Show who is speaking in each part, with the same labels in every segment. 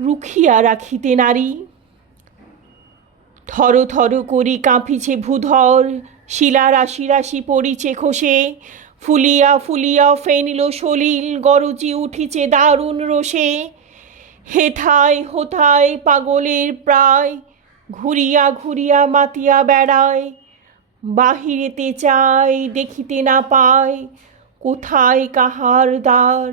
Speaker 1: রুখিয়া রাখিতে নারী। থর থর করি কাঁপিছে ভূধর, শিলা রাশি রাশি পড়িছে খসে। ফুলিয়া ফুলিয়া ফেনিল সলিল, গরজি উঠিছে দারুণ রোষে। হেথায় হোথায় পাগলের প্রায়, ঘুরিয়া ঘুরিয়া মাতিয়া বেড়ায়। বাহিরেতে চাই, দেখিতে না পায়, কোথায় কাহার দ্বার।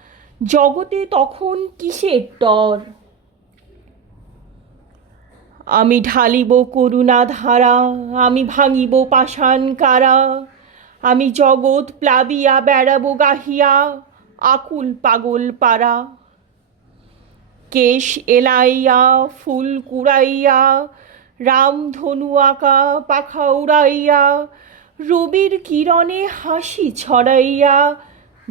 Speaker 1: জগতে তখন কিসের তর আমি ঢালিব করুণা ধারা আমি ভাঙিব পাষাণ কারা, আমি জগৎ প্লাবিয়া বেড়াব গাহিয়া, আকুল পাগল পাড়া কেশ এলাইয়া, ফুল কুড়াইয়া, রাম ধনু আঁকা, পাখা উড়াইয়া, রবির কিরণে হাসি ছড়াইয়া